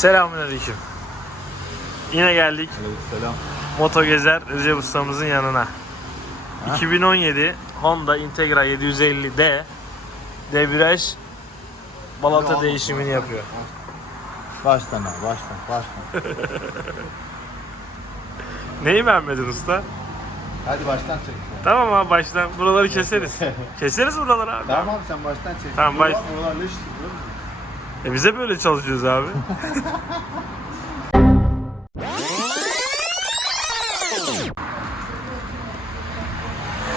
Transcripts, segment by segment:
Selamünaleyküm. Yine geldik Selam. Moto Gezer Recep ustamızın yanına. 2017 Honda Integra 750D debriyaj balata değişimini yapıyor. Baştan abi, baştan, baştan. Neyi beğenmedin usta? Hadi baştan çek. Tamam abi baştan buraları keseriz. keseriz buraları abi. Tamam abi sen baştan çek. Tamam, baş- Buralar- Buralar leş biliyor musun? E bize böyle çalışıyoruz abi.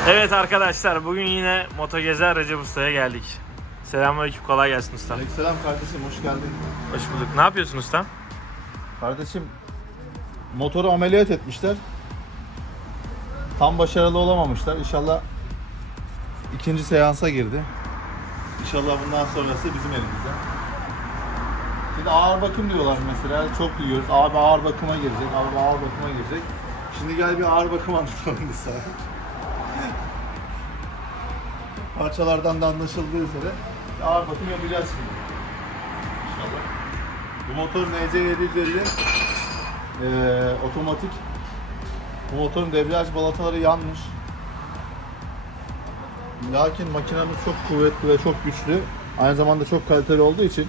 evet arkadaşlar bugün yine Moto Gezer Recep Usta'ya geldik. Selamünaleyküm kolay gelsin usta. Aleykümselam kardeşim hoş geldin. Hoş bulduk. Ne yapıyorsun usta? Kardeşim motoru ameliyat etmişler. Tam başarılı olamamışlar. İnşallah ikinci seansa girdi. İnşallah bundan sonrası bizim elimizde. Şimdi ağır bakım diyorlar mesela. Çok duyuyoruz. Abi ağır bakıma girecek. Abi ağır bakıma girecek. Şimdi gel bir ağır bakım anlatalım biz sana. Parçalardan da anlaşıldığı üzere ağır bakım yapacağız şimdi. İnşallah. Bu motor NC750 eee, otomatik. Bu motorun debriyaj balataları yanmış. Lakin makinamız çok kuvvetli ve çok güçlü. Aynı zamanda çok kaliteli olduğu için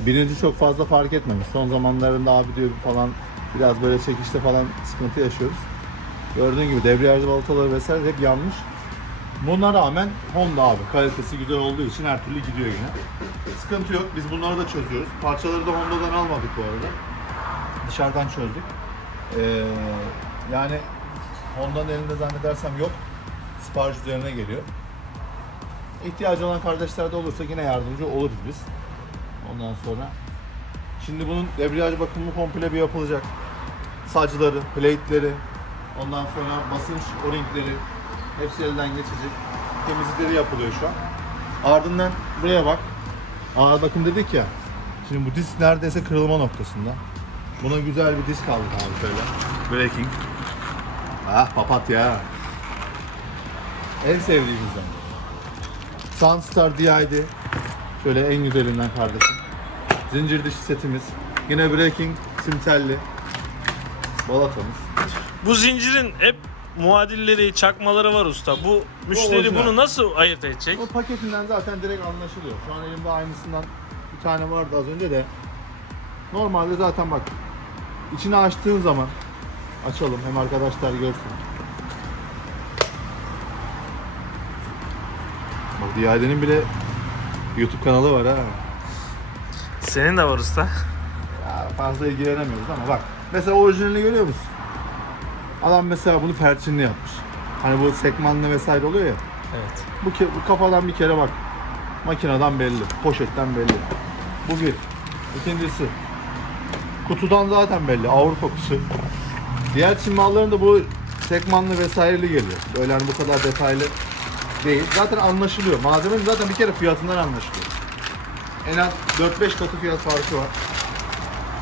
birinci çok fazla fark etmemiş. Son zamanlarında abi diyor falan biraz böyle çekişte falan sıkıntı yaşıyoruz. Gördüğün gibi debriyaj balataları vesaire hep yanmış. Buna rağmen Honda abi kalitesi güzel olduğu için her türlü gidiyor yine. Sıkıntı yok. Biz bunları da çözüyoruz. Parçaları da Honda'dan almadık bu arada. Dışarıdan çözdük. Ee, yani Honda'nın elinde zannedersem yok. Sipariş üzerine geliyor. İhtiyacı olan kardeşler de olursa yine yardımcı oluruz biz. Ondan sonra Şimdi bunun debriyaj bakımı komple bir yapılacak. Sacları, plate'leri, ondan sonra basınç o-ringleri hepsi elden geçecek. Temizlikleri yapılıyor şu an. Ardından buraya bak. Ağır bakım dedik ya. Şimdi bu disk neredeyse kırılma noktasında. Buna güzel bir disk aldık abi şöyle. Breaking. Ah papatya. En sevdiğimizden. Sunstar DI'di. Şöyle en güzelinden kardeşim. Zincir dişi setimiz. Yine breaking, simtelli. Balatamız. Bu zincirin hep muadilleri, çakmaları var usta. Bu müşteri orijinal. bunu nasıl ayırt edecek? O paketinden zaten direkt anlaşılıyor. Şu an elimde aynısından bir tane vardı az önce de. Normalde zaten bak içini açtığın zaman açalım hem arkadaşlar görsün. Bak Diyade'nin bile YouTube kanalı var ha. Senin de var usta. Ya fazla ilgilenemiyoruz ama bak. Mesela orijinalini görüyor musun? Adam mesela bunu perçinli yapmış. Hani bu sekmanlı vesaire oluyor ya. Evet. Bu, ke- bu kafadan bir kere bak. Makineden belli, poşetten belli. Bu bir. İkincisi, kutudan zaten belli, Avrupa kutusu. Diğer Çin mallarında bu sekmanlı vesaireli geliyor. Böyle hani bu kadar detaylı değil. Zaten anlaşılıyor. Malzemenin zaten bir kere fiyatından anlaşılıyor. En az 4-5 katı fiyat farkı var.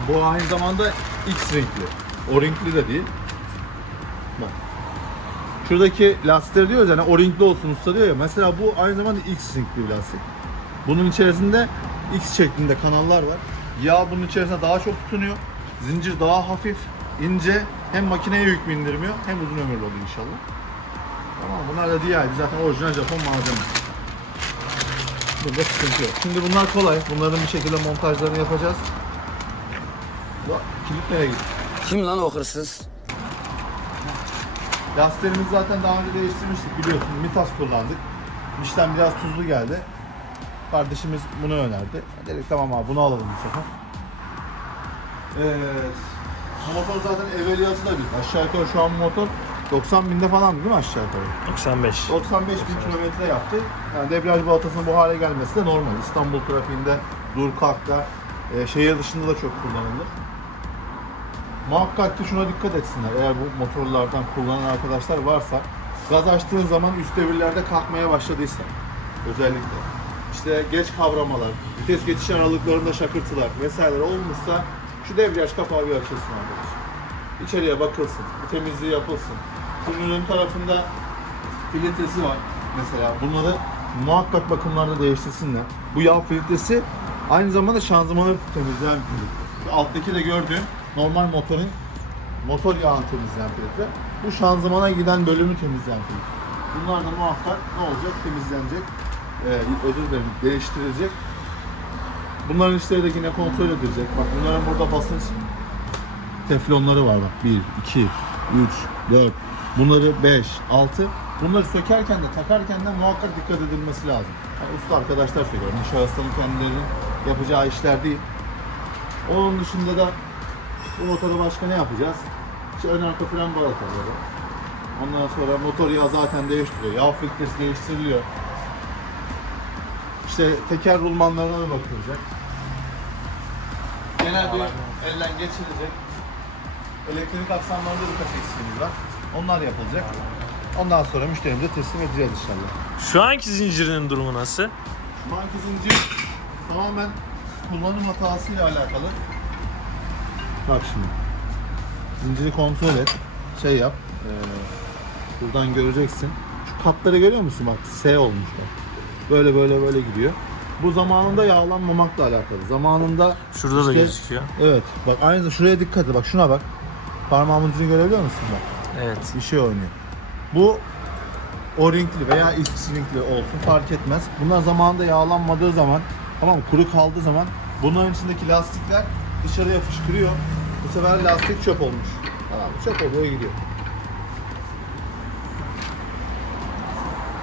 Bu aynı zamanda X renkli. O renkli de değil. Bak. Şuradaki lastikleri diyoruz yani o renkli olsun usta diyor ya. Mesela bu aynı zamanda X renkli bir lastik. Bunun içerisinde X şeklinde kanallar var. Yağ bunun içerisinde daha çok tutunuyor. Zincir daha hafif, ince. Hem makineye yük bindirmiyor hem uzun ömürlü oluyor inşallah. Tamam bunlar da DIY zaten orijinal Japon malzeme. Bunda sıkıntı yok. Şimdi bunlar kolay. Bunların bir şekilde montajlarını yapacağız. Ya, Kilit nereye gitti? Kim lan o hırsız? Lastiklerimizi zaten daha önce değiştirmiştik biliyorsun. Mitas kullandık. İşten biraz tuzlu geldi. Kardeşimiz bunu önerdi. Dedik tamam abi bunu alalım bu sefer. Evet. Motor zaten evveliyatı da biz. Aşağı yukarı şu an motor 90 binde falan değil mi aşağı yukarı? 95. 95 bin kilometre yaptı. Yani debriyaj balatasının bu hale gelmesi de normal. İstanbul trafiğinde, dur kalkta, e, şehir dışında da çok kullanılır. Muhakkak ki şuna dikkat etsinler. Eğer bu motorlardan kullanan arkadaşlar varsa gaz açtığın zaman üst devirlerde kalkmaya başladıysa özellikle işte geç kavramalar, vites geçiş aralıklarında şakırtılar vesaire olmuşsa şu debriyaj kapağı bir açılsın arkadaş. İçeriye bakılsın, bir temizliği yapılsın. Şunun ön tarafında filtresi var mesela. Bunları muhakkak bakımlarda değiştirsinler. Bu yağ filtresi aynı zamanda şanzımanı temizleyen filtre. Alttaki de gördüğün normal motorun motor yağını temizleyen filtre. Bu şanzımana giden bölümü temizleyen filtre. Bunlar da muhakkak ne olacak? Temizlenecek. Ee, özür dilerim, değiştirilecek. Bunların işleri de yine kontrol edilecek. Bak bunların burada basınç teflonları var bak. 1, 2, 3, 4, bunları 5, 6. Bunları sökerken de takarken de muhakkak dikkat edilmesi lazım. Yani usta arkadaşlar söylüyor. Yani şahısların kendilerinin yapacağı işler değil. Onun dışında da bu motoru başka ne yapacağız? İşte ön arka fren balataları. Ondan sonra motor yağı zaten değiştiriyor. Yağ filtresi değiştiriliyor. İşte teker rulmanlarına da bakılacak. Genel bir elden geçirilecek. Elektrik aksamlarında birkaç eksiğimiz var. Onlar yapılacak. Ondan sonra müşterimize teslim edeceğiz inşallah. Şu anki zincirinin durumu nasıl? Şu anki zincir tamamen kullanım hatasıyla alakalı. Bak şimdi. Zinciri kontrol et. Şey yap. eee, buradan göreceksin. Şu katları görüyor musun? Bak S olmuş bak. Böyle böyle böyle gidiyor. Bu zamanında yağlanmamakla alakalı. Zamanında Şurada da işte- gözüküyor. Evet. Bak aynı şuraya dikkat et. Bak şuna bak. Parmağımın ucunu görebiliyor musun bak? Evet. bir şey oynuyor. Bu o-ringli veya X-ringli olsun fark etmez. Bunlar zamanında yağlanmadığı zaman, tamam kuru kaldığı zaman bunların içindeki lastikler dışarıya fışkırıyor. Bu sefer lastik çöp olmuş. Tamam? Çöp oluyor gidiyor.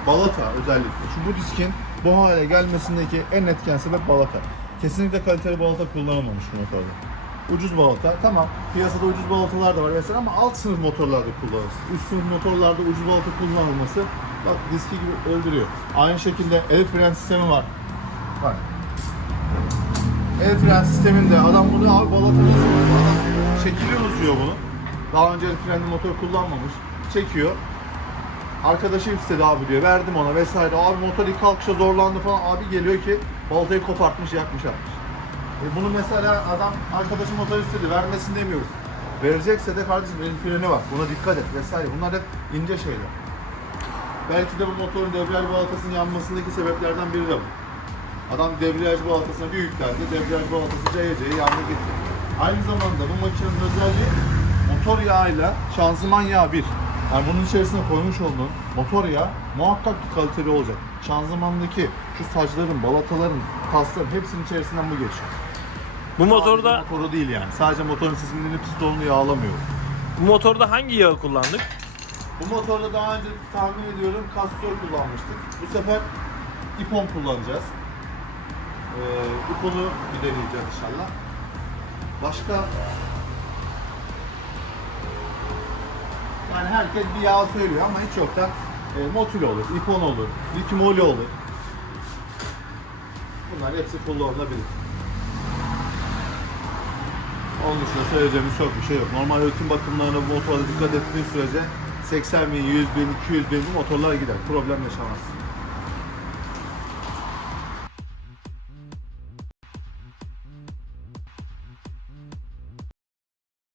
Balata özellikle. Şu bu diskin bu hale gelmesindeki en etken sebep balata. Kesinlikle kaliteli balata kullanılmamış bu motorda. Ucuz balata. Tamam piyasada ucuz balatalar da var vesaire ama alt sınıf motorlarda kullanılır. Üst sınıf motorlarda ucuz balata kullanılması bak diski gibi öldürüyor. Aynı şekilde el fren sistemi var. Bak. El fren sisteminde adam bunu abi balata nasıl var? Adam çekiliyor uzuyor bunu. Daha önce el frenli motor kullanmamış. Çekiyor. Arkadaşım istedi abi diyor. Verdim ona vesaire. Abi motor ilk kalkışa zorlandı falan. Abi geliyor ki baltayı kopartmış yakmış atmış. E bunu mesela adam arkadaşım motor istedi. Vermesini demiyoruz. Verecekse de kardeşim el freni var. Buna dikkat et vesaire. Bunlar hep ince şeyler. Belki de bu motorun debriyaj balatasının yanmasındaki sebeplerden biri de bu. Adam debriyaj balatasına bir yüklendi. Debriyaj balatası cayı cayı yandı gitti. Aynı zamanda bu makinenin özelliği motor yağıyla şanzıman yağı bir. Yani bunun içerisine koymuş olduğun motor yağı muhakkak ki kaliteli olacak. Şanzımandaki şu saçların, balataların, tasların hepsinin içerisinden bu geçiyor. Bu motorda Sadece motoru değil yani. Sadece motorun sesini pistonunu yağlamıyor. bu motorda hangi yağı kullandık? Bu motorda daha önce tahmin ediyorum Castrol kullanmıştık. Bu sefer Ipon kullanacağız. Ee, Ipon'u bir deneyeceğiz inşallah. Başka yani herkes bir yağ söylüyor ama hiç yoktan e, Motul olur, Ipon olur, Likimoli olur. Bunlar hepsi kullanılabilir. Onun dışında söyleyeceğimiz çok bir şey yok. Normal rutin bakımlarına bu motorla dikkat ettiğin sürece 80 bin, 100 bin, 200 bin motorlar gider. Problem yaşamazsın.